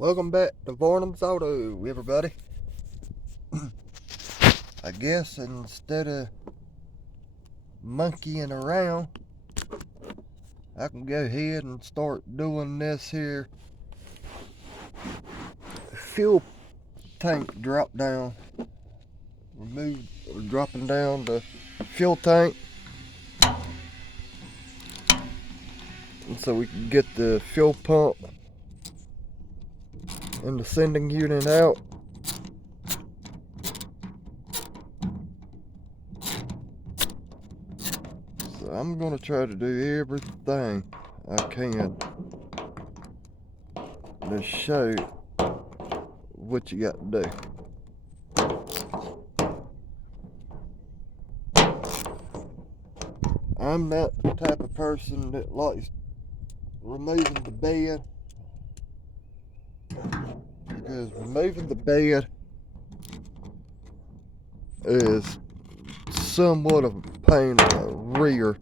Welcome back to Varnum's Auto, everybody. I guess instead of monkeying around, I can go ahead and start doing this here fuel tank drop down. Dropping down the fuel tank, and so we can get the fuel pump and the sending unit out. So I'm gonna try to do everything I can to show what you got to do. I'm not the type of person that likes removing the bed, because removing the bed is somewhat of a pain in the rear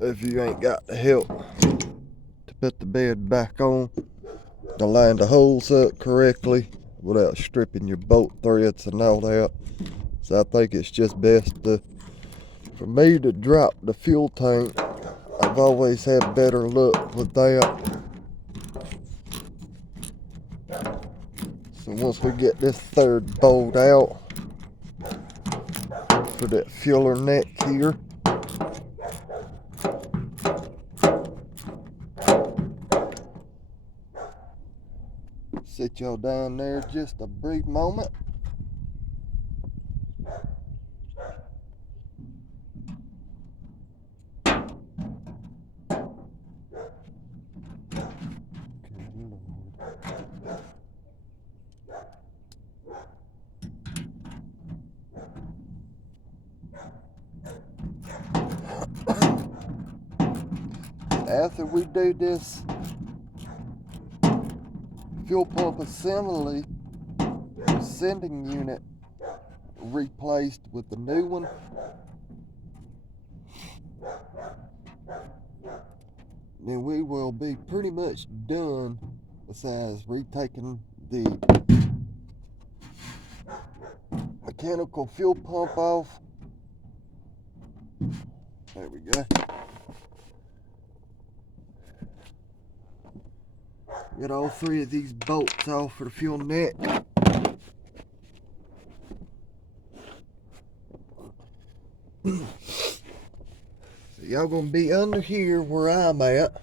if you ain't got the help to put the bed back on, to line the holes up correctly without stripping your bolt threads and all that. So I think it's just best for me to drop the fuel tank. I've always had better luck with that. So once we get this third bolt out for that fueler neck here, sit y'all down there just a brief moment. After we do this fuel pump assembly, the sending unit replaced with the new one, then we will be pretty much done, besides retaking the mechanical fuel pump off. There we go. Get all three of these bolts off for the fuel neck. So y'all gonna be under here where I'm at,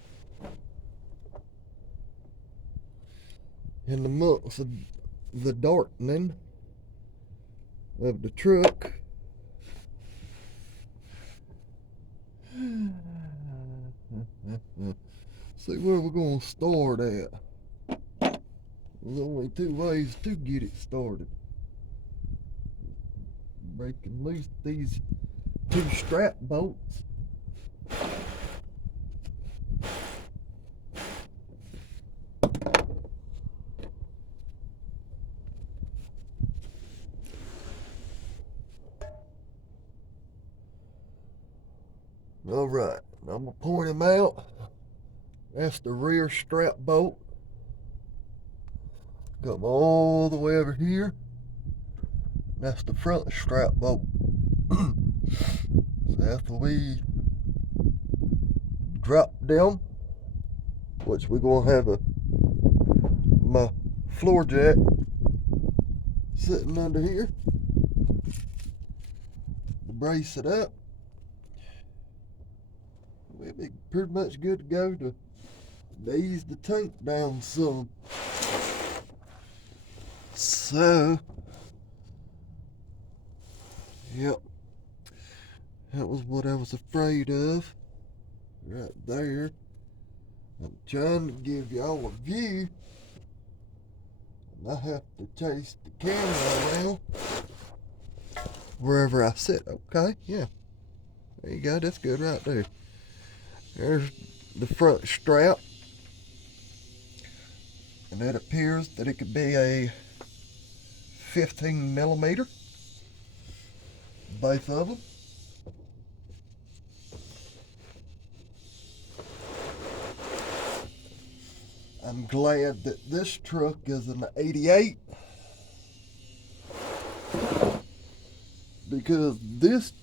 in the months of the darkening of the truck. See where we're gonna start at. There's only two ways to get it started: breaking loose these two strap bolts, alright, I'm gonna point them out. That's the rear strap bolt. Come all the way over here. That's the front strap bolt. So after we drop them, which we're gonna have my floor jack sitting under here to brace it up, we'll be pretty much good to go to ease the tank down some. So, yep, that was what I was afraid of right there. I'm trying to give y'all a view, and I have to chase the camera around wherever I sit. Okay, yeah, there you go, that's good right there. There's the front strap, and it appears that it could be a 15 millimeter, both of them. I'm glad that this truck is an 88 because this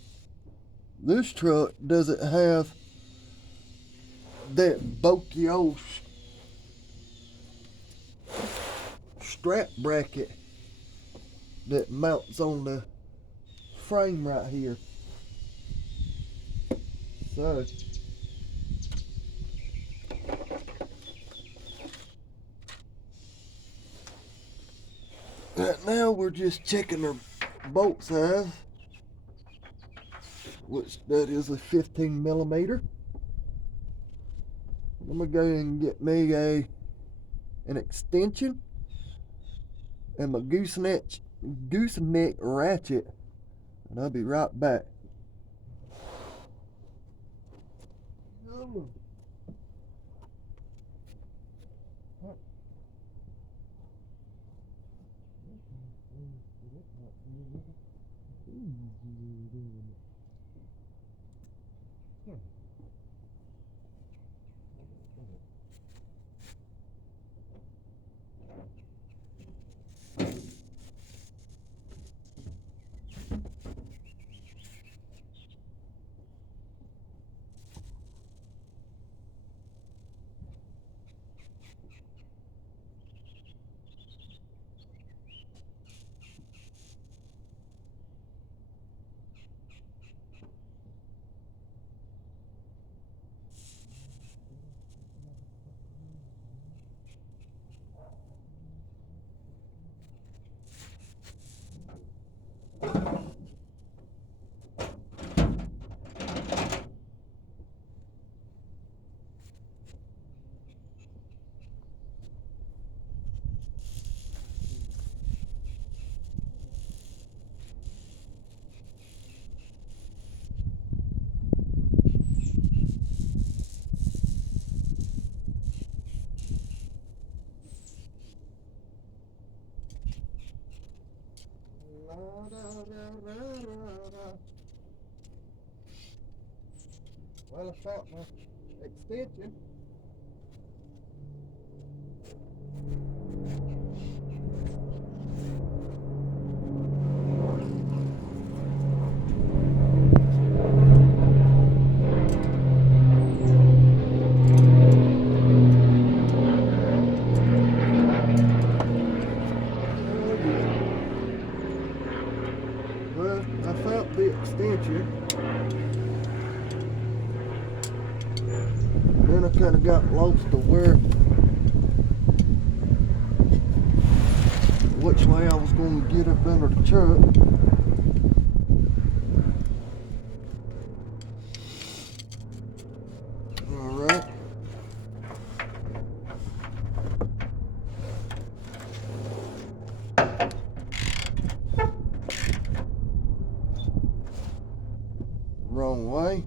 truck doesn't have that bulky old strap bracket that mounts on the frame right here. So right now we're just checking our bolt size, which that is a 15 millimeter. I'm gonna go ahead and get me an extension and my gooseneck ratchet, and I'll be right back. Well, I found my extension. Well, I found the extension. Then I kind of got lost to which way I was going to get up under the truck. All right. Wrong way.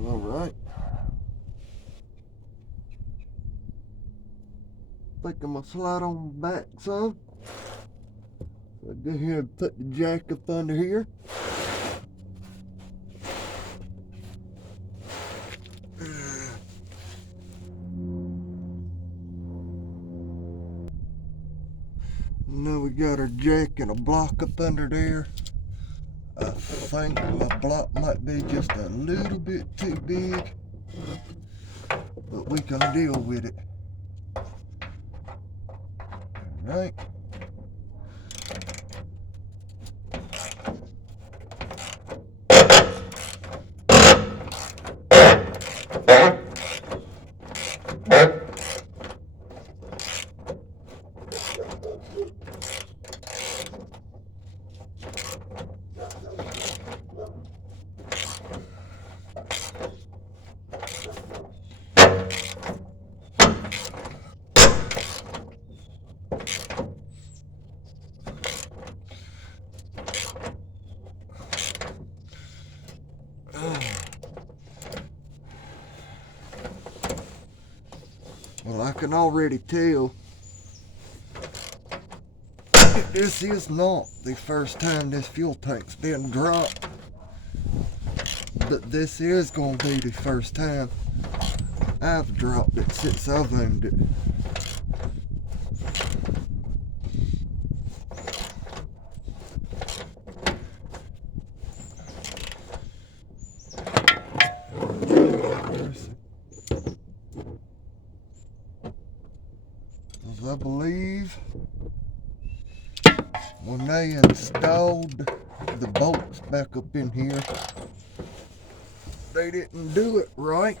All right. Think I'm gonna slide on back some. So go ahead and put the jack up under here. Now we got our jack and a block up under there. I think my block might be just a little bit too big, but we can deal with it. All right. Well, I can already tell this is not the first time this fuel tank's been dropped, but this is going to be the first time I've dropped it since I've owned it. As I believe when they installed the bolts back up in here, they didn't do it right.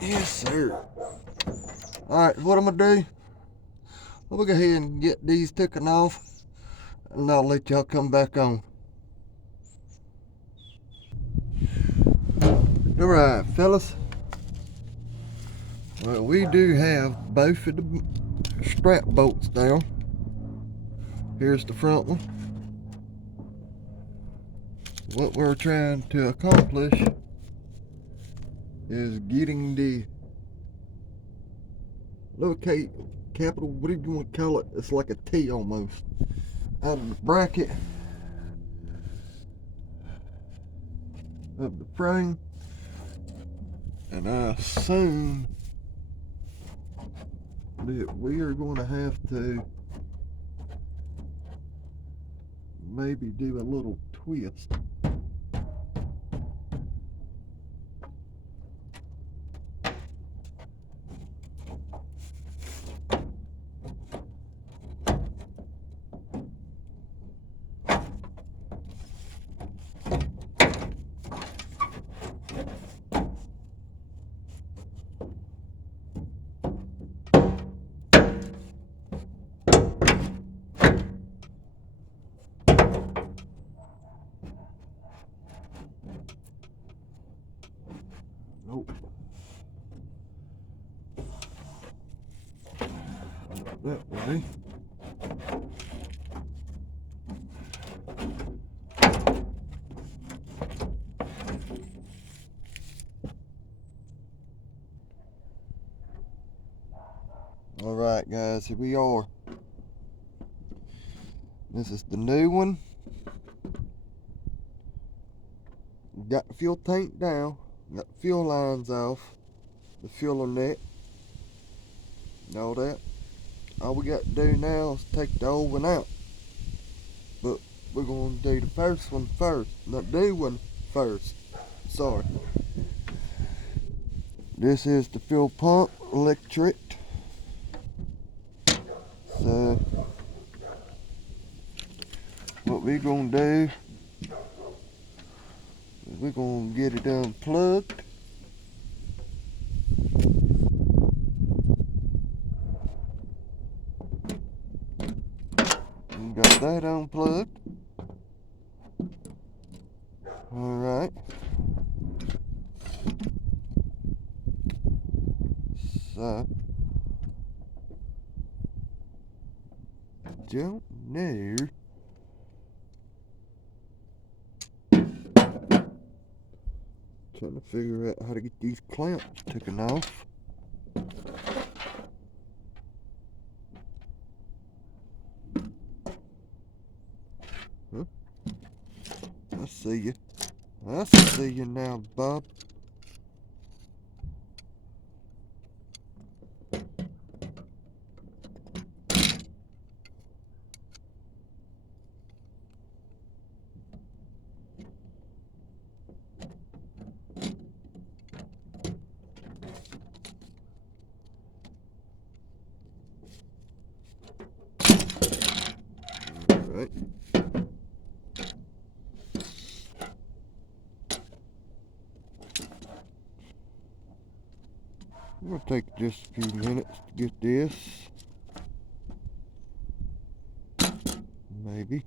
Yes, sir. Alright, what I'm gonna do, we'll go ahead and get these taken off, and I'll let y'all come back on. Alright, fellas. Well, we do have both of the strap bolts down. Here's the front one. What we're trying to accomplish is getting the lowercase, capital, whatever you want to call it, it's like a T almost, out of the bracket of the frame. And I assume that we are going to have to maybe do a little twist. Nope. That way. Alright guys, here we are. This is the new one. Got the fuel tank down, got the fuel lines off, the fueler net, and all that. All we got to do now is take the old one out. But we're going to do the first one first, not the new one first. Sorry. This is the fuel pump, electric. So what we're going to do is we're going to get it unplugged. We got that unplugged. Alright. So don't know. Trying to figure out how to get these clamps taken off. Huh? I see you. I see you now, Bob. Alright. It'll take just a few minutes to get this. Maybe.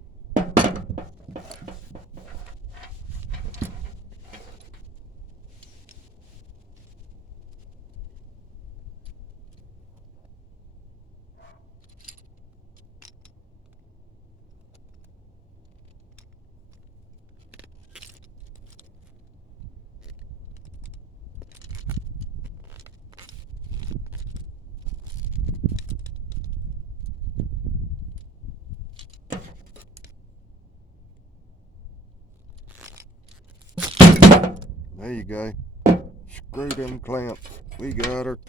There you go. Screw them clamps. We got her.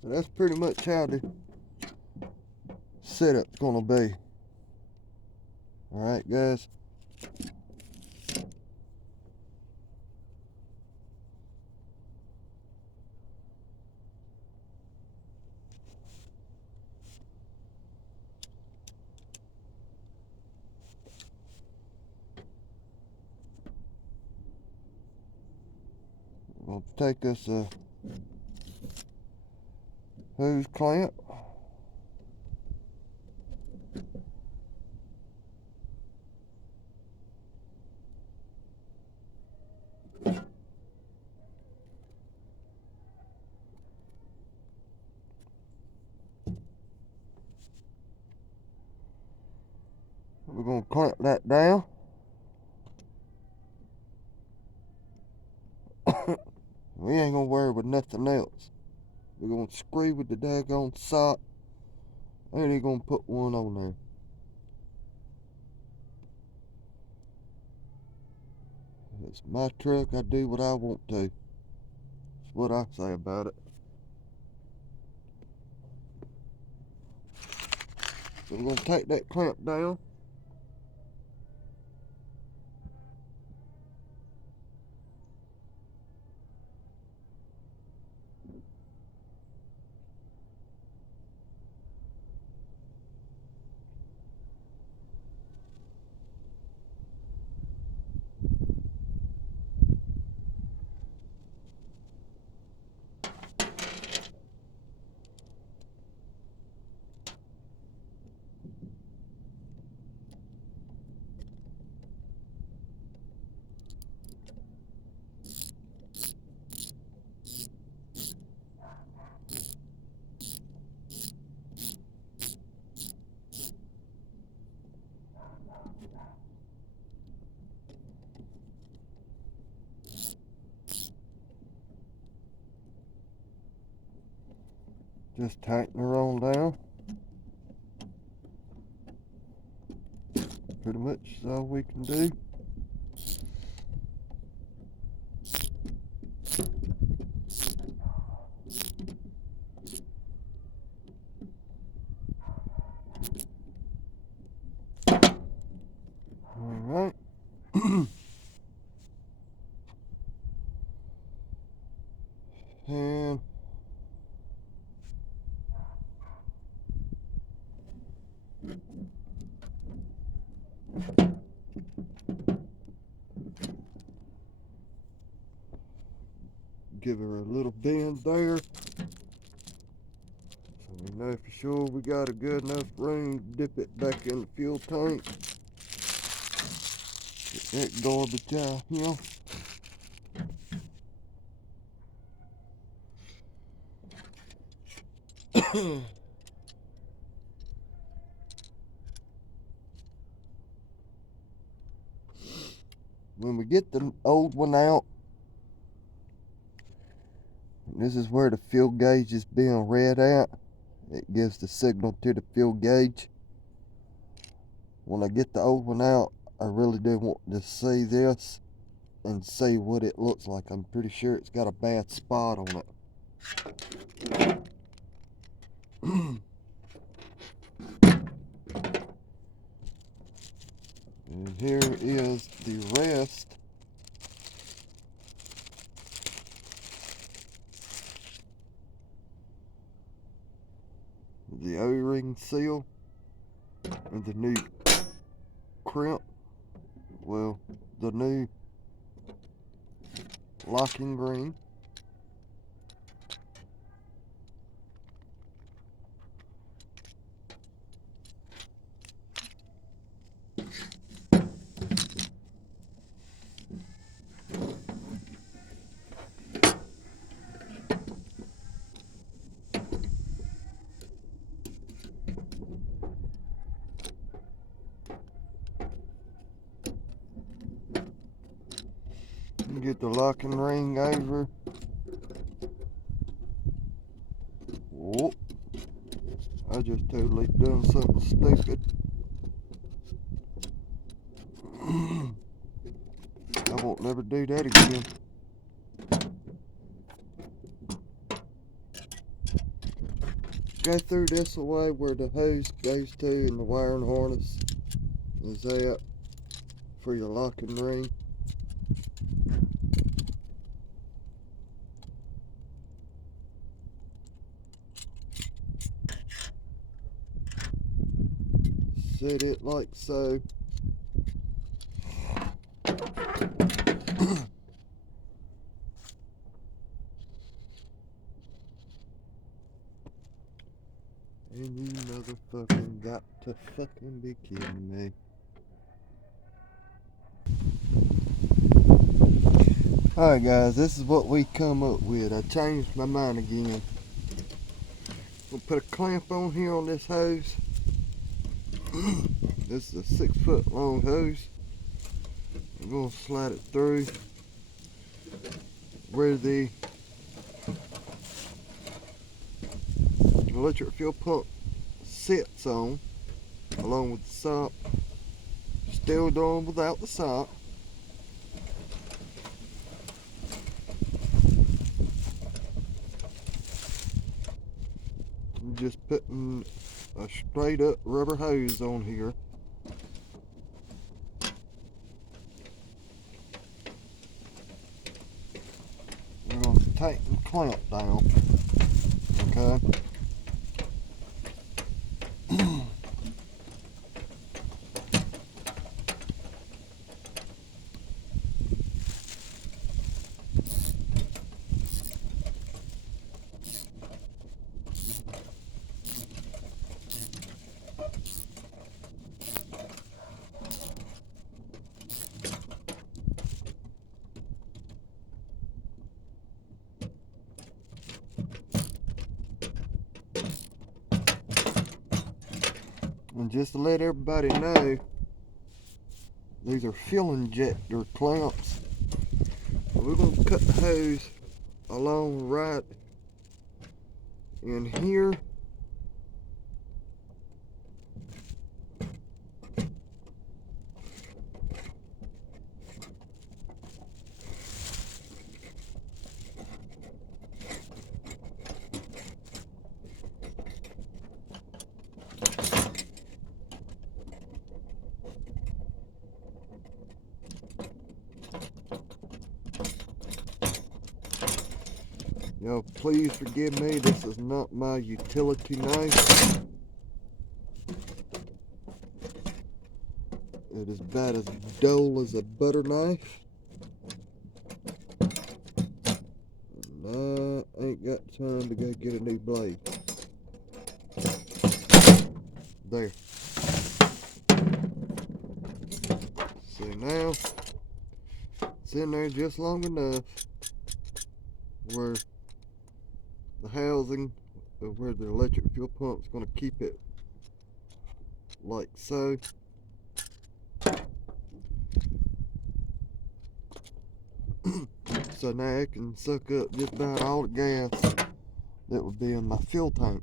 So that's pretty much how the setup's gonna be. Alright guys. We'll take us a hose clamp. We're gonna clamp that down. We ain't gonna worry with nothing else. We're gonna screw with the daggone sock, and they're gonna put one on there. It's my truck, I do what I want to. That's what I say about it. So we're gonna take that clamp down. Just tighten her on down. Pretty much is all we can do. Alright. And give her a little bend there, so we know for sure we got a good enough room to dip it back in the fuel tank. Get that garbage out here. When we get the old one out, this is where the fuel gauge is being read at. It gives the signal to the fuel gauge. When I get the old one out, I really do want to see this. and see what it looks like. I'm pretty sure it's got a bad spot on it. And here is the rest. The O-ring seal and the new crimp. Well, the new locking ring. Get the locking ring over. Whoop. I just totally done something stupid. I won't never do that again. Go through this away where the hose goes to and the wiring harness is at for your locking ring. Set it like so. And you motherfucking got to fucking be kidding me. Alright guys, this is what we come up with. I changed my mind again. We'll put a clamp on here on this hose. This is a 6 foot long hose. I'm going to slide it through where the electric fuel pump sits on, along with the sock. Still doing without the sock. I'm just putting a straight up rubber hose on here. We're going to tighten the clamp down. Okay. And just to let everybody know, these are fuel injector clamps. We're going to cut the hose along right in here. Y'all, please forgive me, this is not my utility knife. It is about as dull as a butter knife. And I ain't got time to go get a new blade. There. See now, it's in there just long enough where the housing of where the electric fuel pump is going to keep it like so. So now it can suck up just about all the gas that would be in my fuel tank.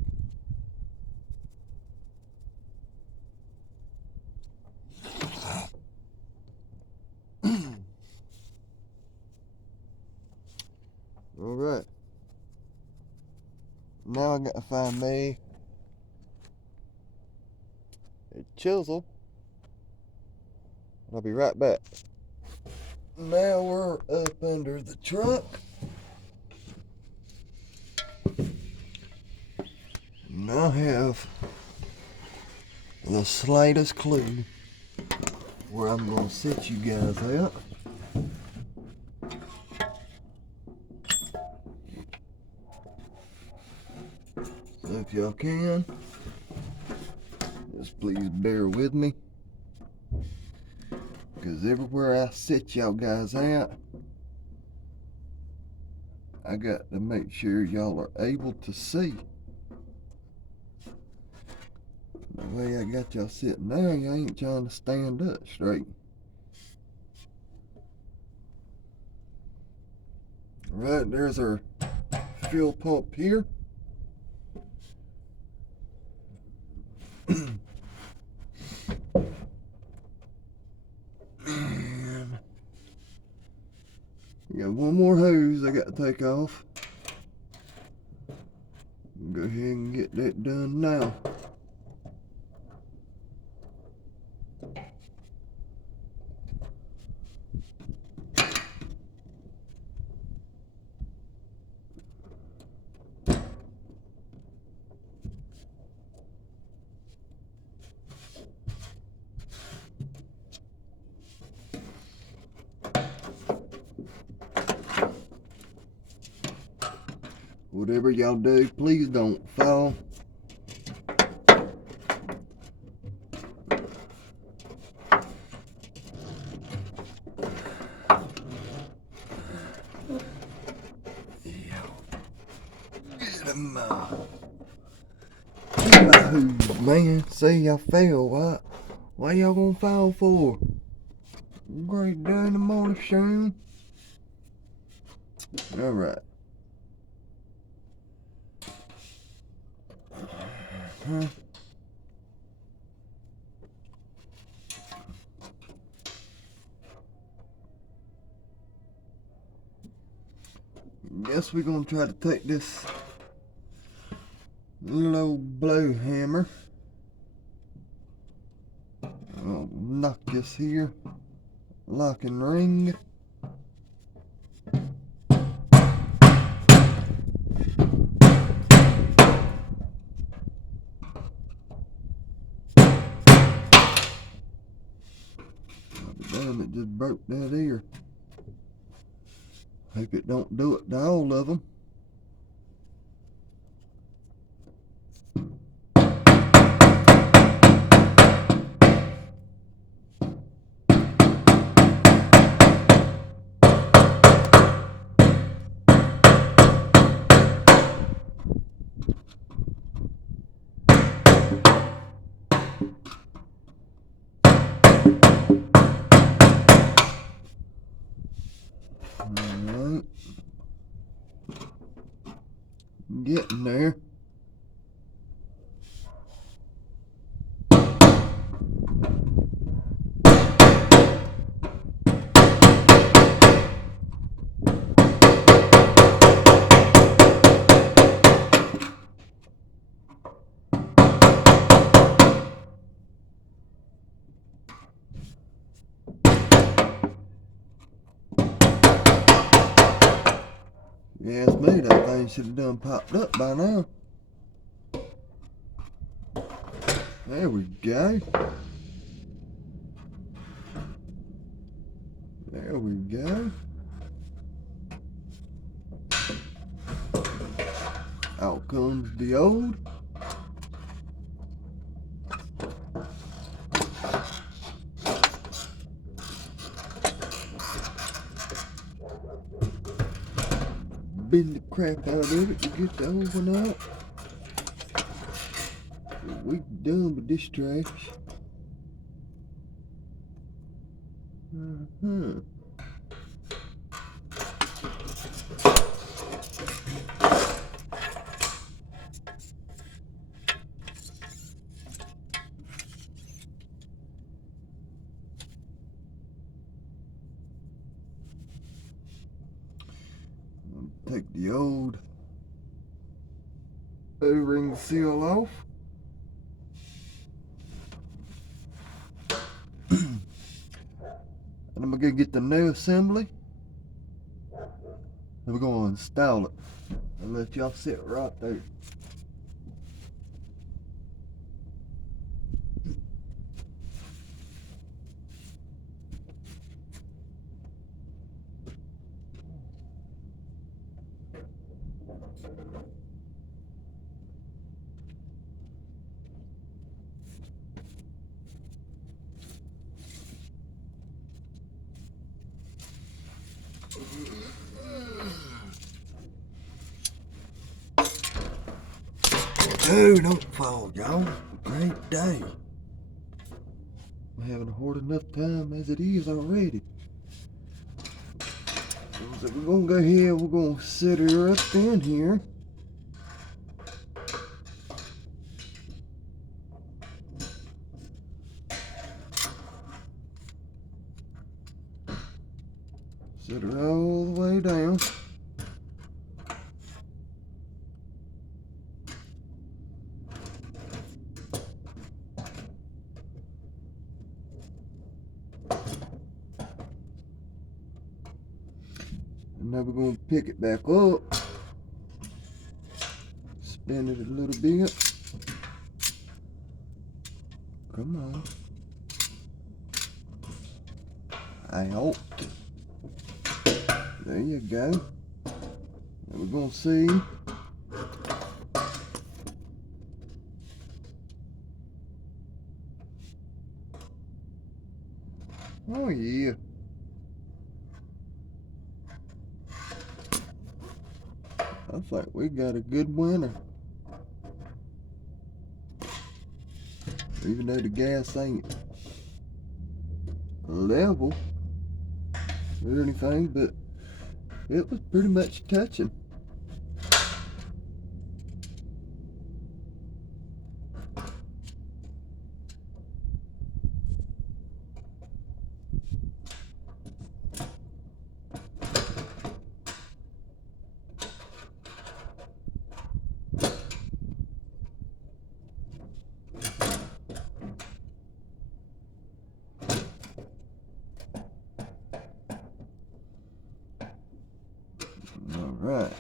now I gotta find me a chisel. I'll be right back. Now we're up under the truck. And I have the slightest clue where I'm gonna sit you guys at. So if y'all can, just please bear with me. Because everywhere I sit y'all guys at, I got to make sure y'all are able to see. The way I got y'all sitting there, you ain't trying to stand up straight. Alright, there's our fuel pump here. And we got one more hose I got to take off. Go ahead and get that done now. Whatever y'all do, please don't fall. Get him out. Oh, man, see, I fell. Why y'all gonna fall for? Great day in the morning, Shane. Alright. Guess we're gonna try to take this little old blow hammer. I'll knock this here lock and ring. Damn, it just broke that ear. Hope it don't do it to all of them. Alright. Getting there. You ask me, that thing should have done popped up by now. There we go. There we go. Out comes the old. Bend the crap out of it to get the old one out. We done with this trash. Take the old O-ring seal off. And I'm gonna get the new assembly, and we're gonna install it. I'll let y'all sit right there. Oh, don't fall, y'all. Great day. I'm having a hard enough time as it is already. So we're gonna go ahead, we're gonna set her up in here. Set her all the way down. And now we're going to pick it back up, spin it a little bit. Come on. Out. There you go. Now we're going to see. Oh yeah. I think we got a good winner. Even though the gas ain't level or anything, but it was pretty much touching. All right.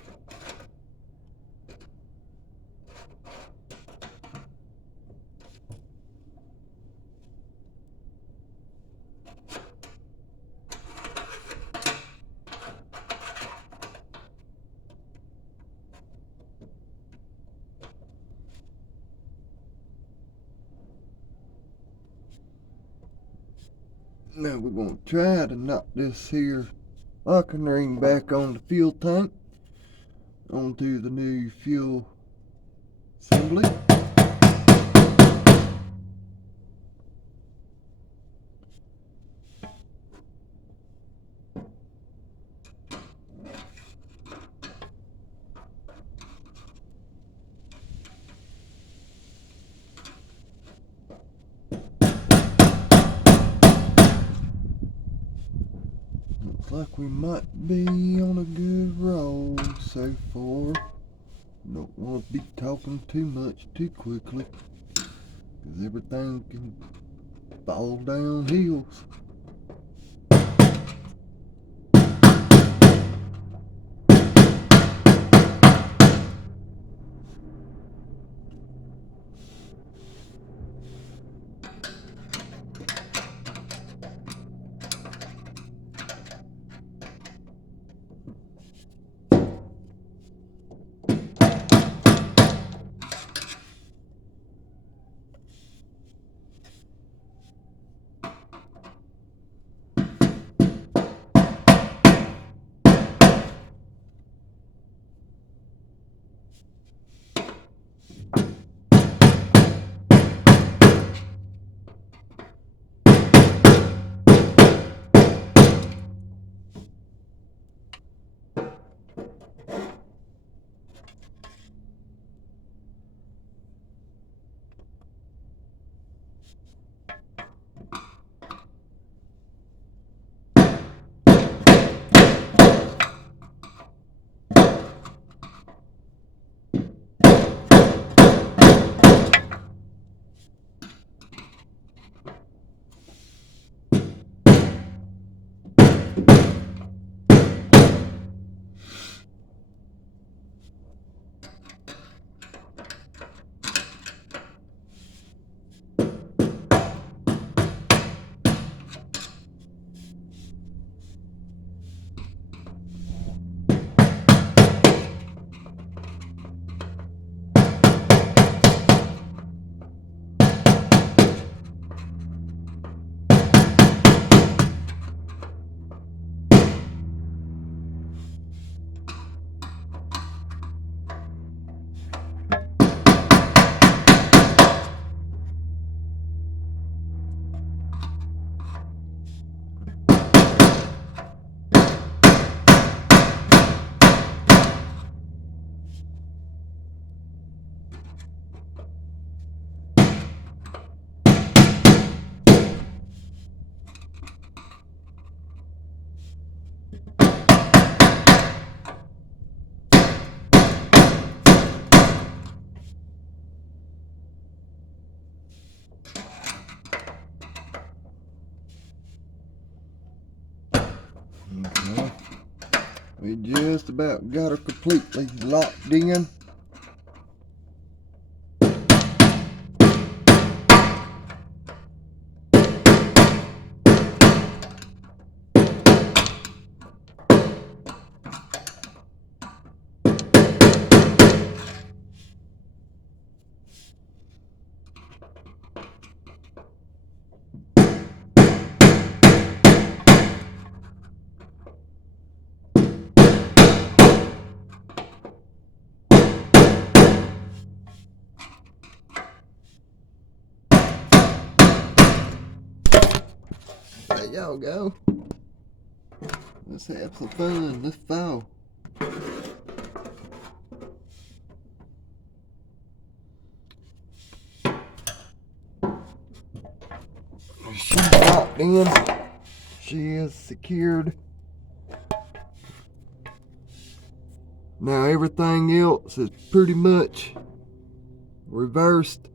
Now we're going to try to knock this here locking ring back on the fuel tank onto the new fuel assembly. Looks like we might be on a good roll so far. Don't want to be talking too much too quickly, because everything can fall down hills. We just about got her completely locked in. There y'all go. Let's have some fun this fall. She's locked in. She is secured. Now everything else is pretty much reversed.